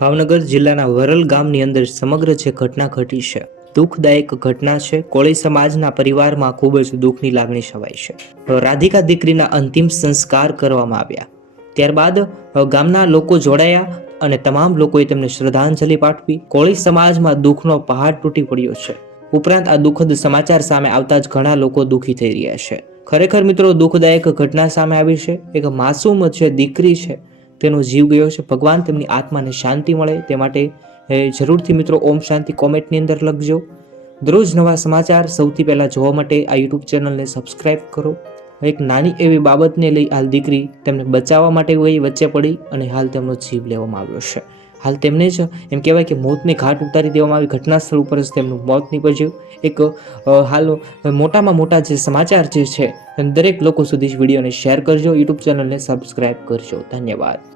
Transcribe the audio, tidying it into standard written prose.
ભાવનગર જિલ્લાના વરલ ગામની અંદર સમગ્ર જે ઘટના ઘટી છે, દુઃખદાયક ઘટના છે. કોળી સમાજના પરિવારમાં ખૂબ જ દુઃખની લાગણી છવાઈ છે. રાધિકા દીકરીના અંતિમ સંસ્કાર કરવામાં આવ્યા. ત્યારબાદ ગામના લોકો જોડાયા અને તમામ લોકોએ તેમને શ્રદ્ધાંજલિ પાઠવી. કોળી સમાજમાં દુઃખનો પહાડ તૂટી પડ્યો છે. ઉપરાંત આ દુઃખદ સમાચાર સામે આવતા જ ઘણા લોકો દુઃખી થઈ રહ્યા છે. ખરેખર મિત્રો દુઃખદાયક ઘટના સામે આવી છે. એક માસૂમ છે દીકરી છે, તેનો જીવ ગયો છે. ભગવાન તેમની આત્માને શાંતિ મળે તે માટે જરૂરથી મિત્રો ઓમ શાંતિ કોમેન્ટની અંદર લખજો. દરરોજ નવા સમાચાર સૌથી પહેલા જોવા માટે આ યુટ્યુબ ચેનલને સબસ્ક્રાઇબ કરો. એક નાની એવી બાબતને લઈ હાલ દીકરી તેમને બચાવવા માટે વચ્ચે પડી અને હાલ તેમનો જીવ લેવામાં આવ્યો છે. હાલ તેમને જ એમ કહેવાય કે મોતને ઘાટ ઉતારી દેવામાં આવી. ઘટના સ્થળ ઉપર જ તેમનું મોત નીપજ્યું. એક હાલ મોટામાં મોટા જે સમાચાર જે છે દરેક લોકો સુધી વિડીયોને શેર કરજો, યુટ્યુબ ચેનલને સબસ્ક્રાઇબ કરજો. ધન્યવાદ.